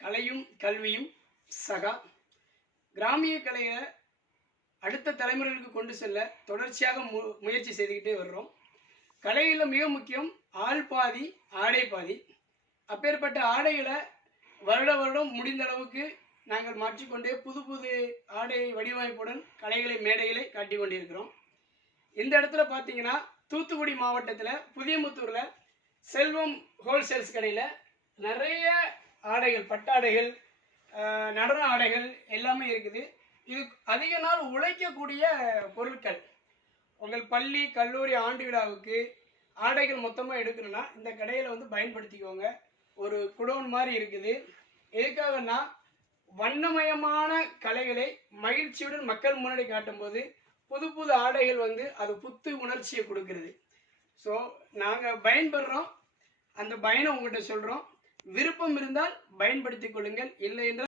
கலையும் கல்வியும் சகா. கிராமிய கலையை அடுத்த தலைமுறைகளுக்கு கொண்டு செல்ல தொடர்ச்சியாக மு முயற்சி செய்துக்கிட்டே வர்றோம். கலையில் மிக முக்கியம் ஆள் பாதி ஆடை பாதி. அப்பேற்பட்ட ஆடைகளை வருட வருடம் முடிந்த அளவுக்கு நாங்கள் மாற்றிக்கொண்டே புது புது ஆடை வடிவமைப்புடன் கலைகளை மேடைகளை காட்டிக் கொண்டிருக்கிறோம். இந்த இடத்துல பார்த்தீங்கன்னா தூத்துக்குடி மாவட்டத்தில் புதியமுத்தூரில் செல்வம் ஹோல்சேல்ஸ் கடையில் நிறைய ஆடைகள் பட்டாடைகள் நடன ஆடைகள் எல்லாமே இருக்குது. இது அதிக நாள் உழைக்கக்கூடிய பொருட்கள். உங்கள் பள்ளி கல்லூரி ஆண்டு விழாவுக்கு ஆடைகள் மொத்தமாக எடுக்கணும்னா இந்த கடையில் வந்து பயன்படுத்திக்கோங்க. ஒரு குடோன் மாதிரி இருக்குது. எதுக்காகன்னா வண்ணமயமான கலைகளை மகிழ்ச்சியுடன் மக்கள் முன்னாடி காட்டும்போது புது புது ஆடைகள் வந்து அது புத்து உணர்ச்சியை கொடுக்கறது. ஸோ நாங்கள் பயன்படுறோம். அந்த பயனை உங்கள்கிட்ட சொல்கிறோம் விருப்பம் இருந்தால் பயன்படுத்திக் கொள்ளுங்கள். இல்லை என்றால்